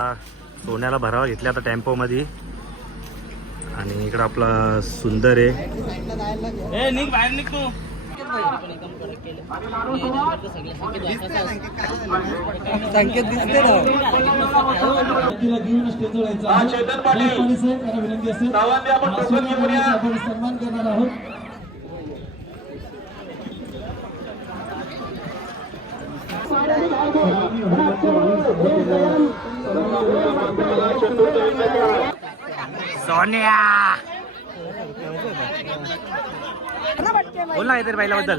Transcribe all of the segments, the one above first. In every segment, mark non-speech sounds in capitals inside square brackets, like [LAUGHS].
हा, सोन्याला भरावा घेतला आता टेम्पोमध्ये. आणि इकडं आपला सुंदर आहे. संकेत दिसते आपण सन्मान करणार आहोत. सोन्या! बोल ना काहीतरी पहिल्याबद्दल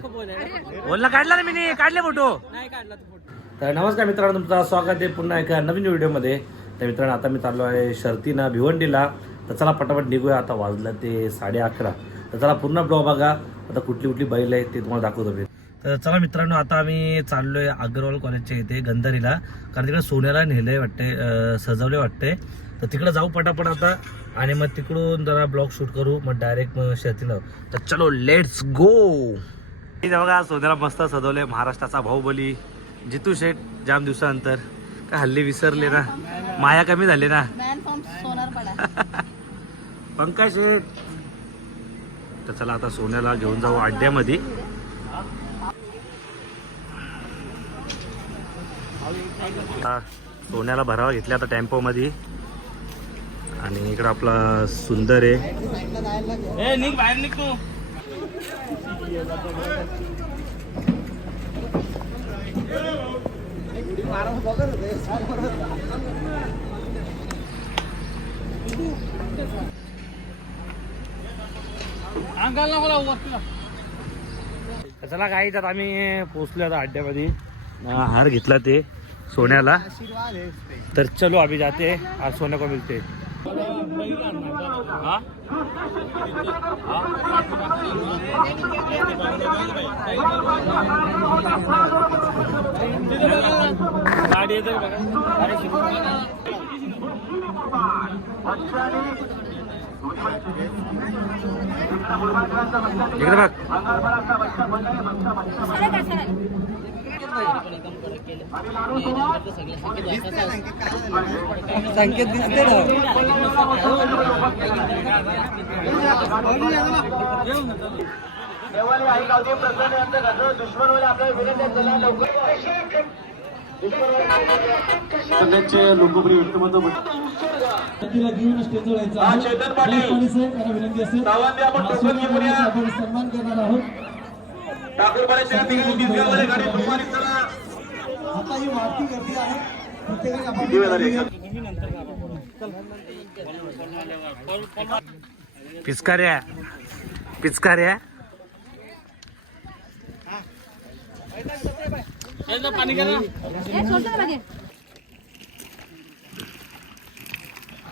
बोल ना काढला ना मी काढले फोटो. नाही फोटो तर नमस्कार मित्रांनो तुमचं स्वागत आहे पुन्हा एका नवीन व्हिडिओमध्ये. तर मित्रांनो आता मी चाललो आहे शर्तीना भिवंडीला. तर चला पटापट निघूया आता वाजलं ते साडे अकरा तर चला पूर्ण ब्लॉग बघा. आता कुठली कुठली बैल आहे ते तुम्हाला दाखवतो मी. तर चला मित्रांनो आता आम्ही चाललोय अग्रवाल कॉलेजच्या इथे गंधारीला. कारण तिकडे सोन्याला नेलंय वाटते सजवले वाटते. तर तिकडे जाऊ पटापट आता आणि मग तिकडून जरा ब्लॉग शूट करू मग डायरेक्ट मग शर्तीला तर चलो लेट्स गो इथे बघा सोन्याला मस्त सजवलंय महाराष्ट्राचा बाहुबली. जितू शेठ जाम दिवसानंतर. काय हल्ली विसरले ना. माया कमी झाली ना. पंकज शेठ. तर चला आता सोन्याला घेऊन जाऊ अड्ड्यामध्ये. आता सोन्याला भरावा घेतला आता टेम्पोमध्ये. आणि इकडं आपला सुंदर आहे. बाहेर चला काही तर आम्ही पोचलो आता अड्ड्यामध्ये. हार घेतला ते. सोन्याला. तर चलो आम्ही जाते. आज सोनं को मिळते. गाडी येते इकडे बघ. संकेत दिसते ना लोकप्रिय व्यक्तिमत्व यांना विनंती असेल. आपण सन्मान करणार आहोत. आता ही वाढती गर्दी आहे. प्रत्येकाने आपण पिचकाऱ्या पिचकाऱ्या पाणी करा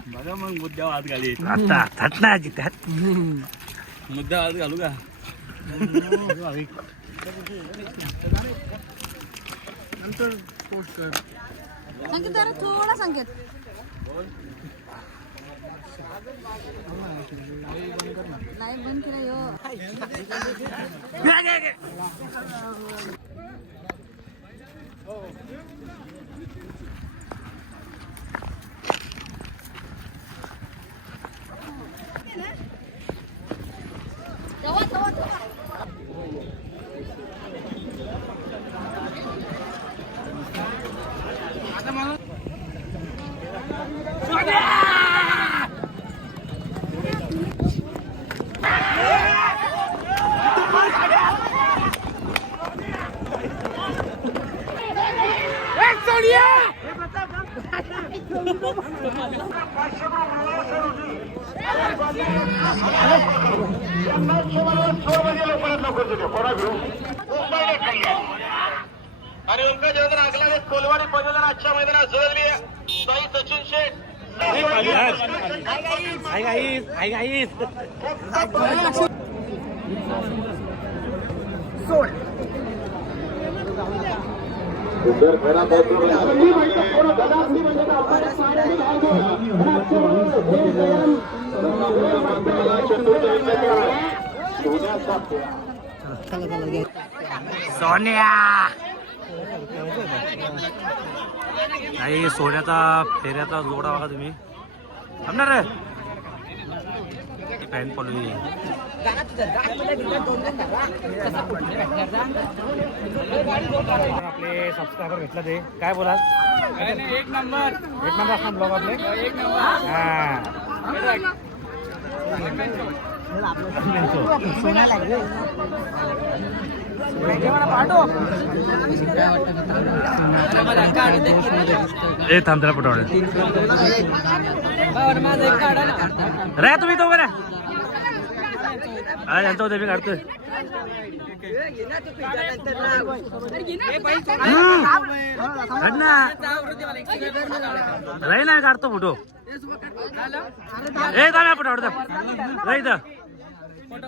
बघा मग मुद्द्यावर हात घाली आता थटना त्यात मुद्द्यावर हात घालू का? संकेत जरा थोडा संकेत नाही बंद केला यो Yeah तेव्हा तेव्हा आणि उनका जयंद्र अगला कोलवाडी पहिल्यांदा आजच्या मैदानात आहे. साई सचिन शेठ. हाय गाईस सोन्या! नाही सोन्याचा फेऱ्याचा जोडा बघा तुम्ही. थांबणार रे? पॅन्ट पडली. आपले सबस्क्रायबर भेटला ते. काय बोलाल? एक नंबर एक नंबर असणार ब्लॉग आपले? एक नंबर हा. ए थांबला जरा रे तुम्ही तो बरं हा यांचा होते मी काढतोय. काढ ना. राही ना काढतो फोटो. ए थांब फोटो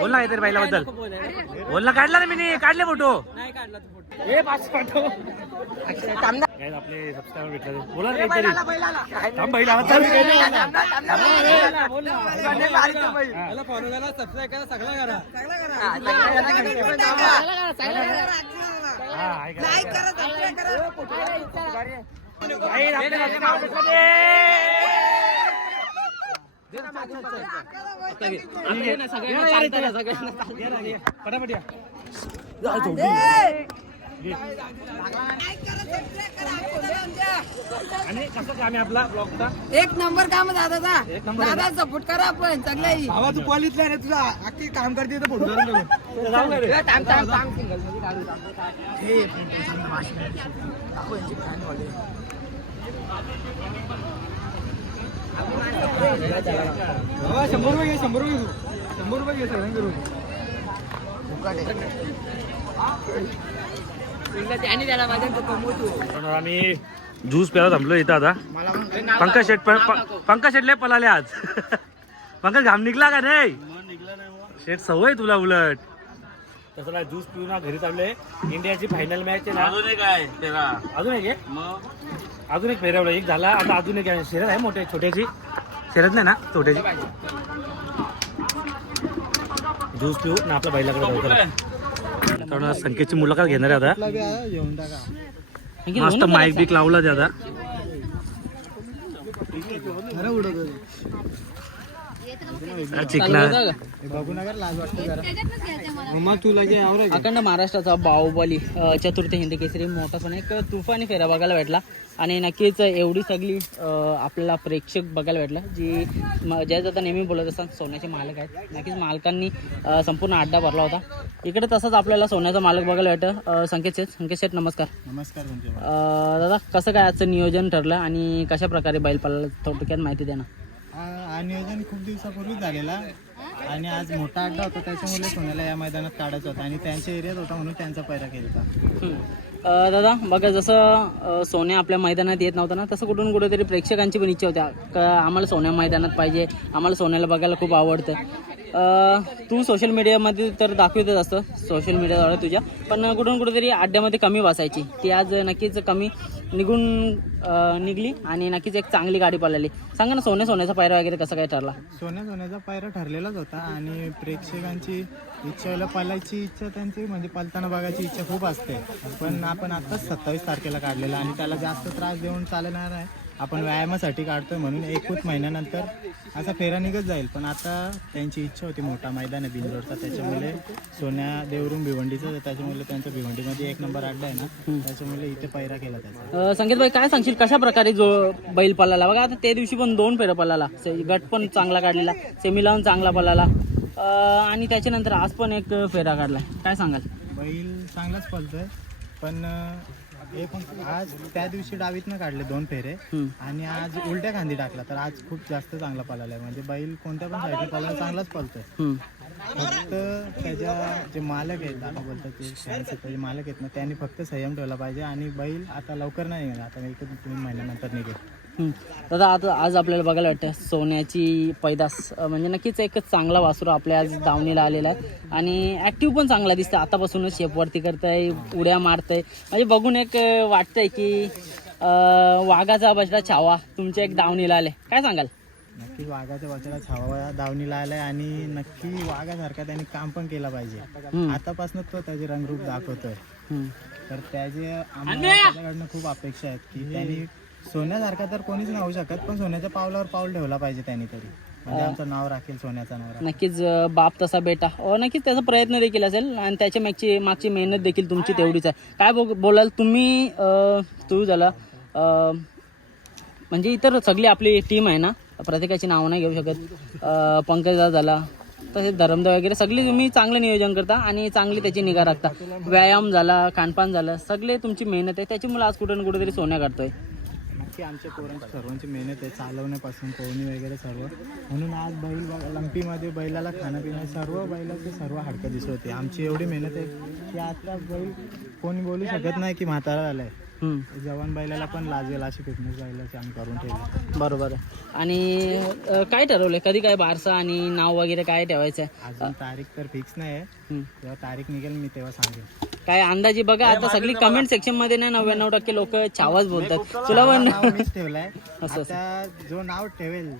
बोल ना काहीतरी बाईला बद्दल बोल ना काढला ना मी काढले फोटो. नाही काढला तू फोटो. पाच आपले सबस्क्रायबर भेटले. बोला ना काहीतरी. थांब बैल आवाज चालू आहे. मला फॉलो करा सबस्क्राईब करा सगळं करा. हा. पटापट या. जा, झोपी. आणि कसं काम आहे आपला ब्लॉगचा एक नंबर काम दादाचा एक नंबर आहे दादा सपोर्ट करा आपण चांगलाही भावा तू कॉलेजला रे तुझा अख्खी काम करते तर फोटो शंभर रुपये घे शंभर रुपये तू शंभर रुपये घे सगळ्यांना करून. तर आम्ही ज्यूस प्यायला थांबलो इथं आता. पंकज शेट पंकज शेटले पलाले आज. [LAUGHS] पंकज घाम निघला का नाही शेट सवय तुला उलट. तसं ज्यूस पिऊन ना घरी चाललोय. इंडियाची फायनल मॅच आहे ना. अजून एक आहे तेरा. अजून एक आहे? अजून एक फेरवलं एक झाला. आता अजून एक आहे. आहे मोठ्या छोट्याची. शर्यत नाही ना छोट्याची ज्यूस पिऊ ना आपल्या बैलाकडे चला. संकेतची मुलाखत घेणार आहे आता. मस्त माईक बिक लावला ते अखंड महाराष्ट्राचा बाहुबली चतुर्थ हिंदी केसरी मोठा सोन एक तुफानी फेरा बघायला भेटला. आणि नक्कीच एवढी सगळी आपल्याला प्रेक्षक बघायला भेटला जी ज्या जाता नेहमी बोलत असतात सोन्याचे मालक आहेत. नक्कीच मालकांनी संपूर्ण अड्डा भरला होता. इकडे तसंच आपल्याला सोन्याचा मालक बघायला भेटतं संकेत शेठ संकेत शेठ नमस्कार. नमस्कार दादा कसं काय आजचं नियोजन ठरलं आणि कशा प्रकारे बैल पाला थोडक्यात माहिती द्या ना हा नियोजन खूप दिवसापूर्वी झालेला. आणि आज मोठा अड्डा होता त्याच्यामुळे सोन्याला या मैदानात काढायचा होता. आणि त्यांच्या एरियात होता म्हणून त्यांचा पैरा केला होता. अ, दादा बघा जसं अ, सोन्या आपल्या मैदानात येत नव्हता ना तसं कुठून कुठेतरी प्रेक्षकांची पण इच्छा होत्या का आम्हाला सोन्या मैदानात पाहिजे आम्हाला सोन्याला बघायला खूप आवडतं. तू सोशल मीडियामध्ये तर दाखवतच असतं सोशल मीडियाद्वारे तुझ्या. पण कुठून कुठेतरी अड्ड्यामध्ये कमी बसायची. ती आज नक्कीच कमी निघून निघली आणि नक्कीच एक चांगली गाडी पळाली. सांगा ना सोन्या सोन्याचा पायरा वगैरे कसं काय ठरला? सोन्या सोन्याचा पायरा ठरलेलाच होता आणि प्रेक्षकांची इच्छा पालायची इच्छा त्यांची म्हणजे पलताना बघायची इच्छा खूप असते. पण आपण आत्ताच सत्तावीस तारखेला काढलेला आणि त्याला जास्त त्रास देऊन चालणार आहे. आपण व्यायामासाठी काढतोय म्हणून एकूच महिन्यानंतर असा फेरा निघत जाईल. पण आता त्यांची इच्छा होती मोठा मैदान आहे बिंजोडचा त्याच्यामुळे सोन्या देवरुम भिवंडीचा त्याच्यामुळे त्यांचा भिवंडीमध्ये एक नंबर अड्डा आहे ना त्याच्यामुळे इथे पैरा केला त्याचा. अ, संकेत भाई काय सांगशील? कशा प्रकारे जो बैल पळाला? बघा आता त्या दिवशी पण दोन पळाला. से- गट पण चांगला काढलेला सेमीला पण चांगला पळाला. अ, आणि त्याच्यानंतर आज पण एक फेरा काढला काय सांगाल? बैल चांगलाच पळतोय. पण एक आज त्या दिवशी डावीतनं काढले दोन फेरे हम्म. आणि आज उलट्या खांदी टाकला तर आज खूप जास्त चांगला पळाला म्हणजे बैल कोणत्या पण साईडने पळायला चांगलाच पळतोय हम्म. फक्त त्याच्या जे मालक आहेत आता बोलतात ते त्याचे मालक आहेत ना त्यांनी फक्त संयम ठेवला पाहिजे आणि बैल आता लवकर नाही निघेल आता एक दोन महिन्यानंतर निघेल. दादा आता आज आपल्याला बघायला वाटतं सोन्याची पैदास म्हणजे नक्कीच एक चांगला वासरू आपल्या आज दावणीला आलेला आहे. आणि ॲक्टिव्ह पण चांगला दिसतं आतापासूनच शेपवरती करताय उड्या मारताय. म्हणजे बघून एक अ, वाटतंय की वाघाचा बसला छावा तुमच्या एक दावणीला आले काय सांगाल? नक्की वाघाच्या बछडा छावा दावणीला आलाय आणि नक्की वाघासारखा त्यांनी काम पण केलं पाहिजे. आतापासून तो त्याचे रंगरूप दाखवतोय. तर त्याचे आम्हाला त्याच्याकडनं खूप अपेक्षा आहेत की त्यांनी सोन्यासारखा तर कोणीच नाही होऊ शकत पण सोन्याच्या पावलावर पाऊल ठेवला पाहिजे त्यांनी तरी. म्हणजे आमचं नाव राखेल सोन्याचं नाव नक्कीच बाप तसा बेटा. अं, नक्कीच त्याचा प्रयत्न देखील असेल आणि त्याच्या मागची मागची मेहनत देखील तुमची तेवढीच आहे. काय बो- बोलाल तुम्ही तू झाला म्हणजे इतर सगळी आपली टीम आहे ना प्रत्येकाची नावं नाही घेऊ शकत. पंकजदा झाला तसेच धरमदा वगैरे सगळी तुम्ही चांगलं नियोजन करता आणि चांगली त्याची निगा राखता. व्यायाम झाला खानपान झालं सगळे तुमची मेहनत आहे. त्याच्यामुळे आज कुठे ना कुठेतरी सोन्या काढतोय. नक्की आमच्या पोरांची सर्वांची मेहनत आहे चालवण्यापासून पोहणी वगैरे सर्व. म्हणून आज बैल लंपीमध्ये बैलाला खाणं पिणं सर्व बैलाचे सर्व हाडकं दिसत होते. आमची एवढी मेहनत आहे की आता बैल कोणी बोलू शकत नाही की म्हातारा झालाय. हम्म. जवान बैलाला पण लाजेल अशी फिटनेस बैलाची आम्ही करून ठेवली. बरोबर आणि काय ठरवलंय? कधी काय बारसा आणि नाव वगैरे काय ठेवायचं आहे अजून तारीख तर फिक्स नाही आहे. जेव्हा तारीख निघेल मी तेव्हा सांगेन. काय अंदाजे बघा आता सगळी कमेंट सेक्शनमध्ये ना नव्याण्णव टक्के लोक छावाच बोलतात. तुला पण ठेवलाय. असं. आता जो नाव ठेवेल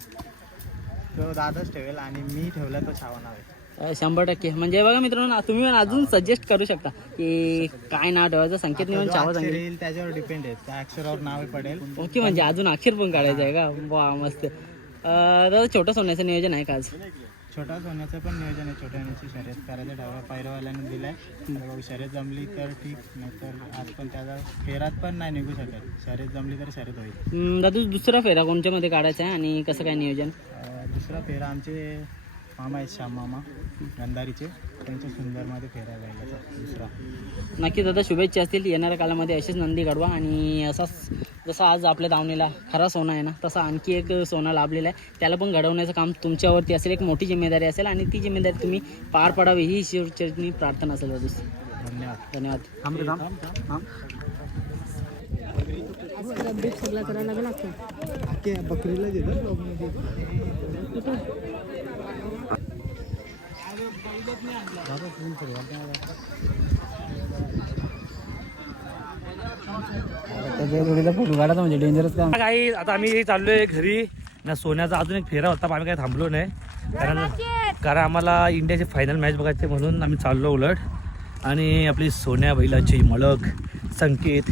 तो दादाच ठेवेल आणि मी ठेवला तो छावा नाव आहे. शंभर टक्के. म्हणजे बघा मित्रांनो तुम्ही पण अजून सजेस्ट करू शकता की काय नाव ठेवायचं संकेत जो निवून छावा अक्षर सांगेल त्याच्यावर डिपेंड आहे. त्या अक्षरावर नाव पडेल. ओके म्हणजे अजून अखेर पण काढायचं आहे का? वा मस्त. अं, दादा छोटं सोन्याचं नियोजन आहे का आज? छोटा सोन्याचं पण नियोजन आहे. छोट्या शर्यत करायचं. डाव्या पायऱ्यावाल्यानं दिलाय. तर बघू शर्यत जमली तर ठीक नाहीतर आज पण त्याचा फेरात पण नाही निघू शकत. शर्यत जमली तर शर्यत होईल. दादू दुसरा फेरा कोणत्या मध्ये काढायचा आहे आणि कसं काय नियोजन? दुसरा फेरा आमचे मामा आहेत श्याम मामा गंधारीचे. त्यांच्या सुंदरमध्ये फेरा जायला दुसरा. नक्की दादा शुभेच्छा असतील. येणाऱ्या काळामध्ये असेच नंदी घडवा आणि असाच जसा आज आपल्या दावणीला खरा सोना आहे ना तसा आणखी एक सोना लाभलेला आहे. त्याला पण घडवण्याचं काम तुमच्यावरती असेल. एक मोठी जिम्मेदारी असेल. आणि ती जिम्मेदारी तुम्ही पार पाडावी ही शिवचरणी प्रार्थना असेल दादू. धन्यवाद. धन्यवाद. बकरीला म्हणजे डेंजरस काम. काही आता आम्ही चाललोय घरी. ना सोन्याचा अजून एक फेरा होता पण आम्ही काही थांबलो नाही. कारण कारण आम्हाला इंडियाची फायनल मॅच बघायची म्हणून आम्ही चाललो उलट. आणि आपली सोन्या बैलाची मळक संकेत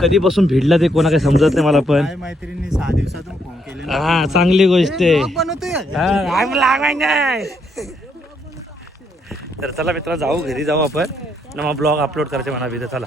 कधीपासून भिडला ते कोणा काही समजत नाही मला पण. मैत्रिणी सहा दिवसातून फोन केले हा चांगली गोष्ट आहे बनवतोय हा, आम्ही लागायचं नाही. तर चला मित्रांनो जाऊ घरी जाऊ आपण. मग ब्लॉग अपलोड करायचे म्हणा तर चला.